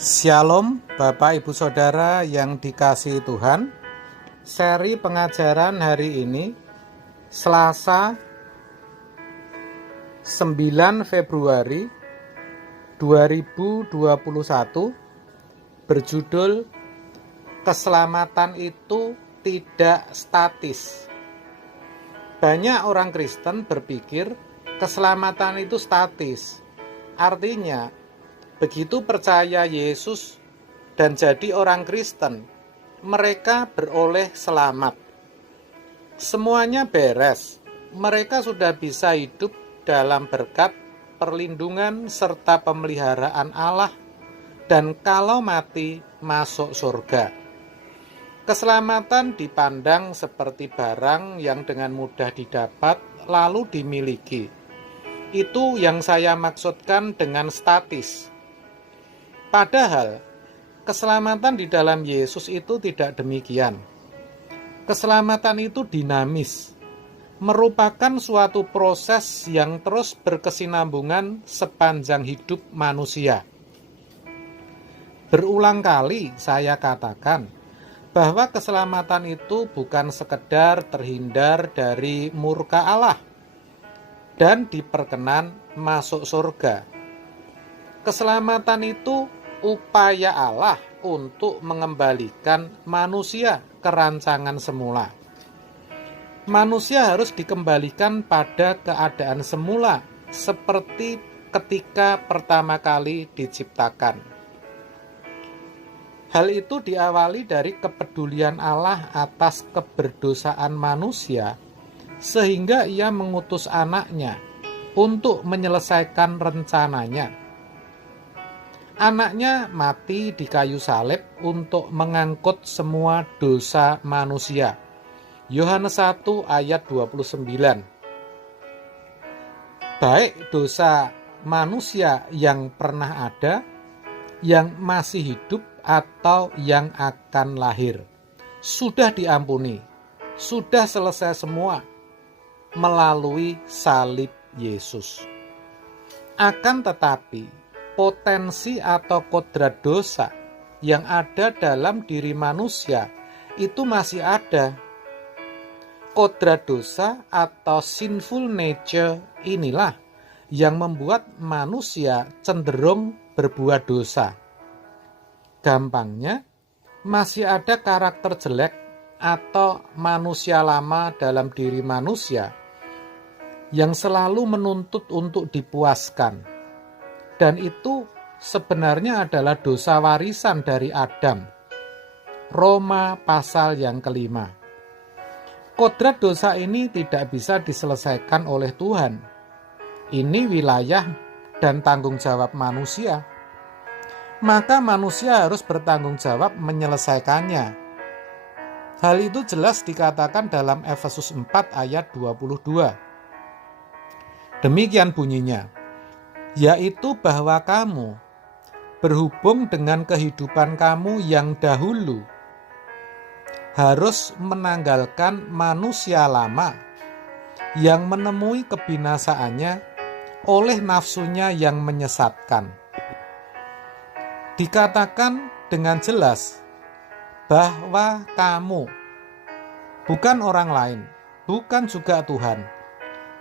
Shalom Bapak Ibu Saudara yang dikasihi Tuhan. Seri pengajaran hari ini Selasa 9 Februari 2021 berjudul Keselamatan itu tidak statis. Banyak orang Kristen berpikir keselamatan itu statis. Artinya begitu percaya Yesus dan jadi orang Kristen, mereka beroleh selamat. Semuanya beres. Mereka sudah bisa hidup dalam berkat, perlindungan, serta pemeliharaan Allah, dan kalau mati, masuk surga. Keselamatan dipandang seperti barang yang dengan mudah didapat, lalu dimiliki. Itu yang saya maksudkan dengan statis. Padahal, keselamatan di dalam Yesus itu tidak demikian. Keselamatan itu dinamis, merupakan suatu proses yang terus berkesinambungan sepanjang hidup manusia. Berulang kali saya katakan bahwa keselamatan itu bukan sekedar terhindar dari murka Allah dan diperkenan masuk surga. Keselamatan itu upaya Allah untuk mengembalikan manusia ke rancangan semula. Manusia harus dikembalikan pada keadaan semula seperti ketika pertama kali diciptakan. Hal itu diawali dari kepedulian Allah atas keberdosaan manusia, sehingga Ia mengutus anaknya untuk menyelesaikan rencananya. Anaknya mati di kayu salib untuk mengangkut semua dosa manusia. Yohanes 1 ayat 29. Baik dosa manusia yang pernah ada, yang masih hidup, atau yang akan lahir, sudah diampuni, sudah selesai semua melalui salib Yesus. Akan tetapi, potensi atau kodrat dosa yang ada dalam diri manusia itu masih ada. Kodrat dosa atau sinful nature inilah yang membuat manusia cenderung berbuat dosa. Gampangnya, masih ada karakter jelek atau manusia lama dalam diri manusia yang selalu menuntut untuk dipuaskan. Dan itu sebenarnya adalah dosa warisan dari Adam. Roma pasal yang ke-5. Kodrat dosa ini tidak bisa diselesaikan oleh Tuhan. Ini wilayah dan tanggung jawab manusia. Maka manusia harus bertanggung jawab menyelesaikannya. Hal itu jelas dikatakan dalam Efesus 4 ayat 22. Demikian bunyinya, yaitu bahwa kamu berhubung dengan kehidupan kamu yang dahulu harus menanggalkan manusia lama yang menemui kebinasaannya oleh nafsunya yang menyesatkan. Dikatakan dengan jelas bahwa kamu, bukan orang lain, bukan juga Tuhan,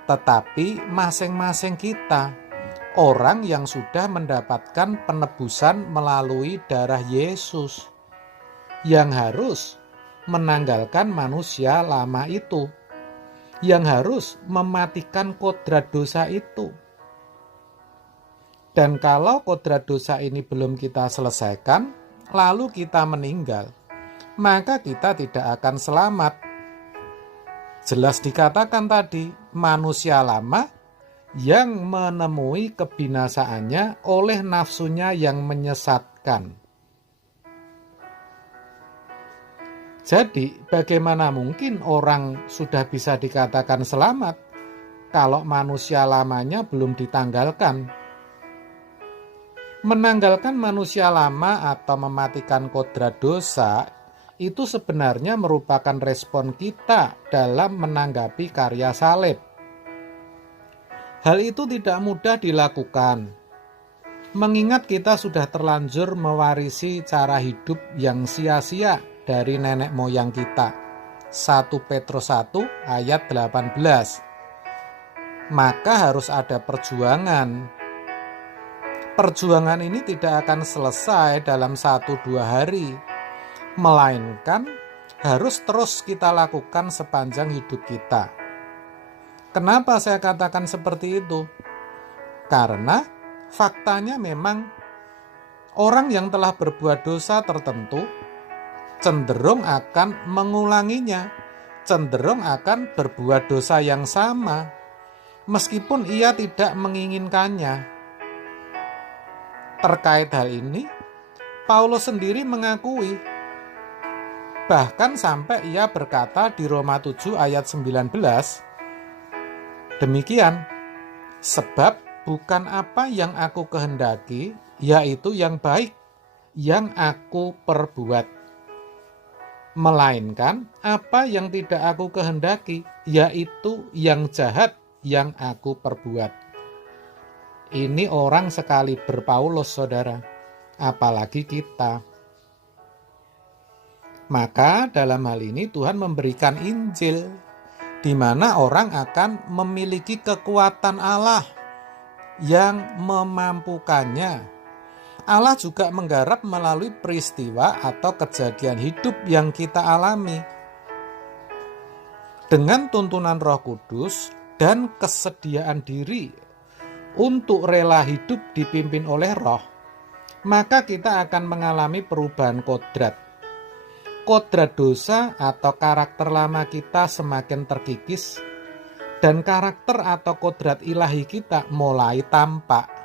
tetapi masing-masing kita, orang yang sudah mendapatkan penebusan melalui darah Yesus, yang harus menanggalkan manusia lama itu, yang harus mematikan kodrat dosa itu. Dan kalau kodrat dosa ini belum kita selesaikan, lalu kita meninggal, maka kita tidak akan selamat. Jelas dikatakan tadi, manusia lama yang menemui kebinasaannya oleh nafsunya yang menyesatkan. Jadi, bagaimana mungkin orang sudah bisa dikatakan selamat kalau manusia lamanya belum ditanggalkan? Menanggalkan manusia lama atau mematikan kodrat dosa itu sebenarnya merupakan respon kita dalam menanggapi karya salib. Hal itu tidak mudah dilakukan. mengingat kita sudah terlanjur mewarisi cara hidup yang sia-sia dari nenek moyang kita. 1 Petrus 1 ayat 18. Maka harus ada perjuangan. Perjuangan ini tidak akan selesai dalam 1-2 hari, melainkan harus terus kita lakukan sepanjang hidup kita. Kenapa saya katakan seperti itu? Karena faktanya memang orang yang telah berbuat dosa tertentu cenderung akan mengulanginya, cenderung akan berbuat dosa yang sama, meskipun ia tidak menginginkannya. Terkait hal ini, Paulus sendiri mengakui, bahkan sampai ia berkata di Roma 7 ayat 19, demikian, sebab bukan apa yang aku kehendaki, yaitu yang baik, yang aku perbuat. Melainkan apa yang tidak aku kehendaki, yaitu yang jahat, yang aku perbuat. Ini orang sekali berPaulus, saudara, apalagi kita. Maka dalam hal ini Tuhan memberikan Injil, di mana orang akan memiliki kekuatan Allah yang memampukannya. Allah juga menggarap melalui peristiwa atau kejadian hidup yang kita alami. Dengan tuntunan Roh Kudus dan kesediaan diri untuk rela hidup dipimpin oleh Roh, maka kita akan mengalami perubahan kodrat. Kodrat dosa atau karakter lama kita semakin terkikis, dan karakter atau kodrat ilahi kita mulai tampak.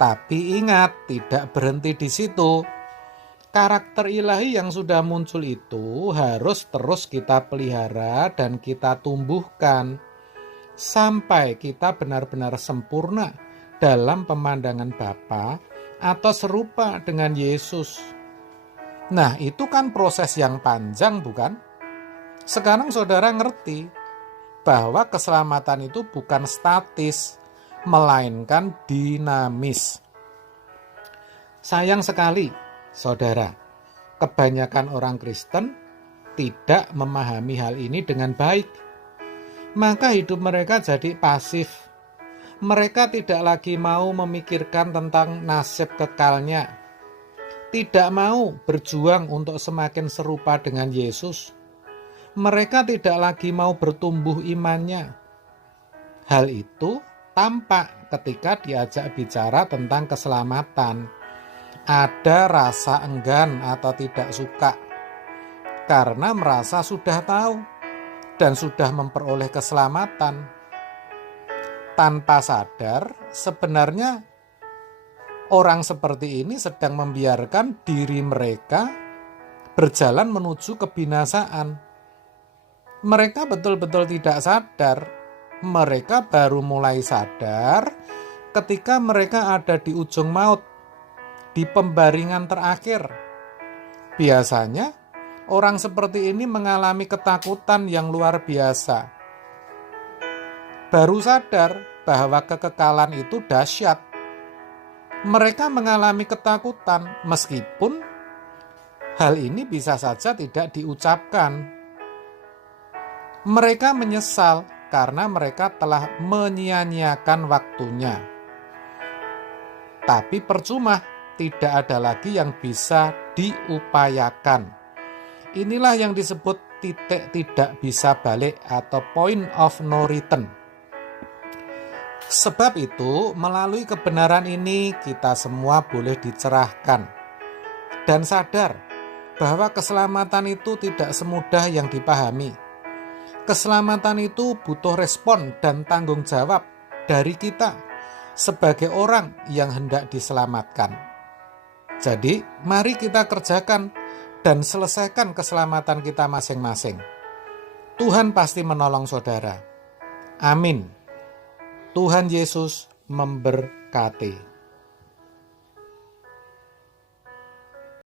Tapi ingat, tidak berhenti di situ. Karakter ilahi yang sudah muncul itu harus terus kita pelihara dan kita tumbuhkan sampai kita benar-benar sempurna dalam pemandangan Bapa atau serupa dengan Yesus. Nah, itu kan proses yang panjang, bukan? Sekarang saudara ngerti bahwa keselamatan itu bukan statis, melainkan dinamis. Sayang sekali, saudara, kebanyakan orang Kristen tidak memahami hal ini dengan baik. Maka hidup mereka jadi pasif. Mereka tidak lagi mau memikirkan tentang nasib kekalnya. Tidak mau berjuang untuk semakin serupa dengan Yesus. Mereka tidak lagi mau bertumbuh imannya. Hal itu tampak ketika diajak bicara tentang keselamatan. Ada rasa enggan atau tidak suka karena merasa sudah tahu dan sudah memperoleh keselamatan. Tanpa sadar, sebenarnya orang seperti ini sedang membiarkan diri mereka berjalan menuju kebinasaan. Mereka betul-betul tidak sadar. Mereka baru mulai sadar ketika mereka ada di ujung maut, di pembaringan terakhir. Biasanya, orang seperti ini mengalami ketakutan yang luar biasa. Baru sadar bahwa kekekalan itu dahsyat. Mereka mengalami ketakutan meskipun hal ini bisa saja tidak diucapkan. Mereka menyesal karena mereka telah menyia-nyiakan waktunya. Tapi percuma, tidak ada lagi yang bisa diupayakan. Inilah yang disebut titik tidak bisa balik atau point of no return. Sebab itu, melalui kebenaran ini kita semua boleh dicerahkan dan sadar bahwa keselamatan itu tidak semudah yang dipahami. Keselamatan itu butuh respon dan tanggung jawab dari kita sebagai orang yang hendak diselamatkan. Jadi, mari kita kerjakan dan selesaikan keselamatan kita masing-masing. Tuhan pasti menolong saudara. Amin. Tuhan Yesus memberkati.